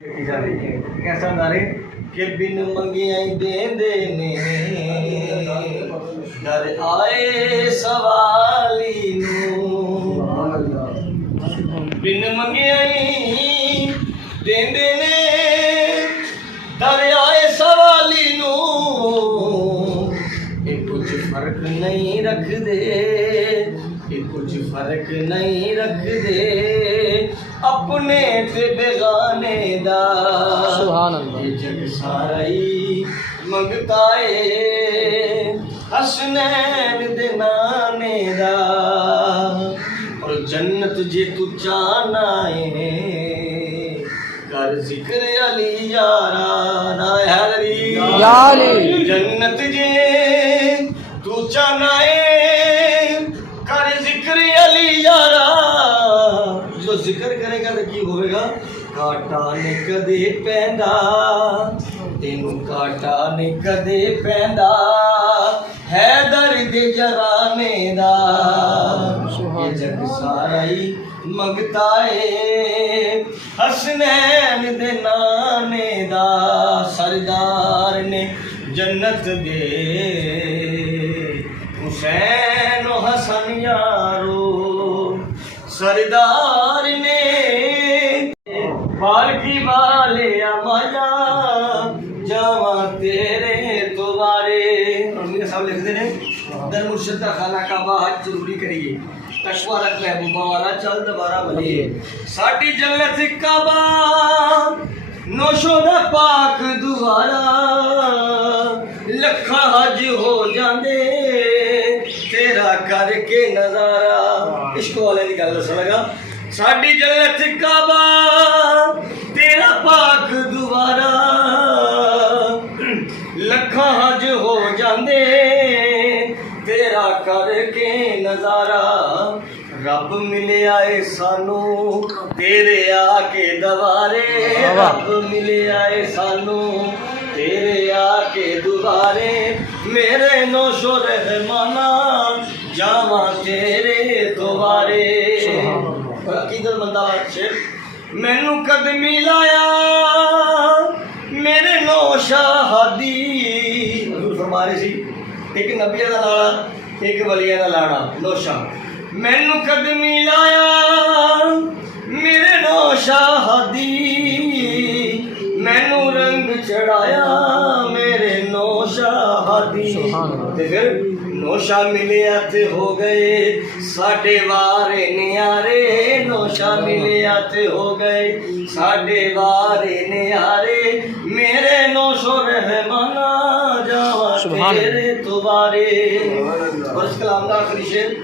कैसा नारे कि बिन मंगिया देंदे ने घर आए सवाली बिन मंगिया देंदे ने घर आए सवाली ये कुछ फर्क नहीं रख दे ये कुछ फर्क नहीं रख दे अपने ते बेगाने दा सुभान अल्लाह ये जग सारा ही मंगता है हसनैन दे नाने दा और जन्नत जे तू चाहना है कर जिक्र अली यारा ना हैदरी या अली जन्नत जे तू चाहना है कर जिक्र अली यारा जो जिक्र करेगा तो की होगा काटा ने कदे पैंदा तेनू काटा ने कदे पैंदा है दर्द जराने दा ये जग सारा ही मंगता है हसनैन दे नाने दा सरदार ने जन्नत दे हुसैन ओ हसन यारो सरदार ने बालकी वाले माया जावा तेरे तुम्हारे सब लिखते हैं दर मुर्शद का खाना का बात जरूरी करिए कशवा रख महबूबा वाला चल दोबारा बलिए साडी जन्नत काबा नौशो दा पाक दुआरा लखा हज हो जांदे तेरा करके नजारा इश्क वाले की गल दस लगा साडी जन्नत काबा तेरा पाक दुआरा लखा हज हो जांदे तेरा करके नजारा रब मिले आए सानू तेरे आके दवारे रब मिले आए सानू तेरे आके दुबारे मेरे नौशो रहमाना जावा तेरे दोबारे अकीदत मंदा शेर मैनू कदमी लाया मेरे नौशा हादी हमारे सी एक नबिया दा लाड़ा एक वलिया दा लाड़ा नौशा मैनू कदमी लाया मेरे नौशा हादी मैनू रंग चढ़ाया मेरे नौशा हादी ते फिर नौशा मिले ते हो गए साढ़े वारे नियारे नौशा मिले ते हो गए साढ़े वारे नियारे मेरे नौशो रहमाना जावा तेरे तुम्हारे और इस कलाम का आखिरी शेर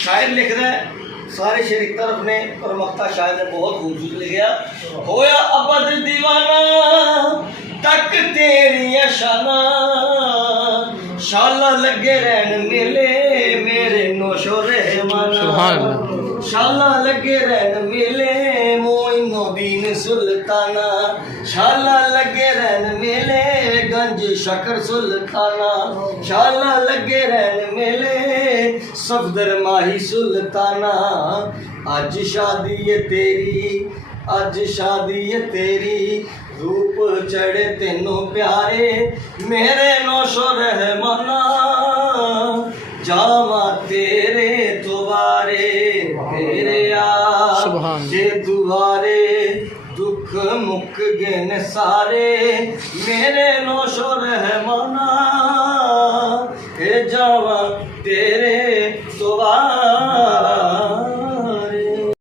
शायर लिख रहा है सारे शेर एक तरफ ने और मक्ता शायर ने बहुत खूबसूरत लिखा होया अबद दीवाना तक तेरी शाना शाला लगे रहन मिले मेरे नौशो रहमाना शाला लगे रहन मिले मोइनुद्दीन सुल्ताना शाला लगे रहन मिले गंज शकर सुल्ताना शाला लगे रहन मिले सफदर माही सुल्ताना आज शादी है तेरी रूप चढ़े तेनों प्यारे मेरे नौशो रहमाना जावा तेरे दोबारे तेरे आके दुबारे दुख मुक गए सारे मेरे